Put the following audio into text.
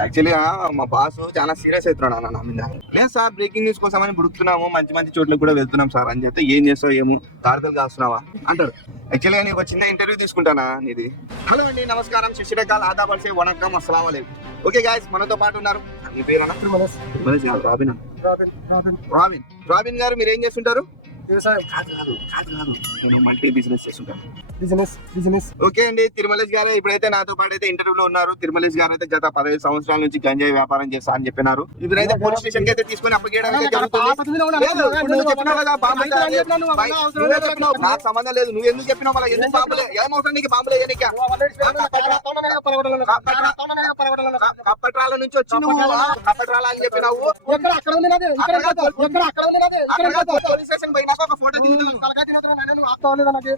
Actually మా boss చాలా serious అవుతున్నాడు అన్న నా మీద. లేదు సార్, బ్రేకింగ్ న్యూస్ కోసం అని బుడుతున్నాము, మంచి మంచి చోట్లకు కూడా వెళ్తున్నాం సార్ అని చెప్తే, ఏం చేస్తావు ఏమో దాడుదలు కాస్తున్నావా అంటాడు. యాక్చువల్గా నీకు చిన్న ఇంటర్వ్యూ తీసుకుంటానా నీది. హలో అండి, నమస్కారం, శిశిరకాల్, ఆదాబర్సే, వణక్కం, అస్సలాము అలైకుం. ఓకే గాయస్, మనతో పాటు ఉన్నారు. మీ పేరు రాబిన్. రాబిన్ గారు, మీరు ఏం చేస్తుంటారు? మల్టీ బిజినెస్ చేస్తుంటారు. ఓకే అండి, తిరుమలేష్ గారు ఇప్పుడైతే నాతో పాటు అయితే ఇంటర్వ్యూలో ఉన్నారు. తిరుమలేష్ గారు అయితే గత 15 సంవత్సరాల నుంచి గంజాయి వ్యాపారం చేస్తా అని చెప్పినారు. ఇప్పుడైతే పోలీస్ స్టేషన్ కి అయితే తీసుకొని అప్పగేయడానికి నాకు సంబంధం లేదు. నువ్వు ఎందుకు చెప్పినావు? మళ్ళీ ఎందుకు బాంబులే? ఏమవుతుంది నీకు బాంబులే? కప్పట్రాల నుంచి వచ్చి నువ్వు కప్పట్రాల అని చెప్పినావు. పోలీస్ స్టేషన్ పోయినాక ఒక ఫోటో తీసుకున్నాను.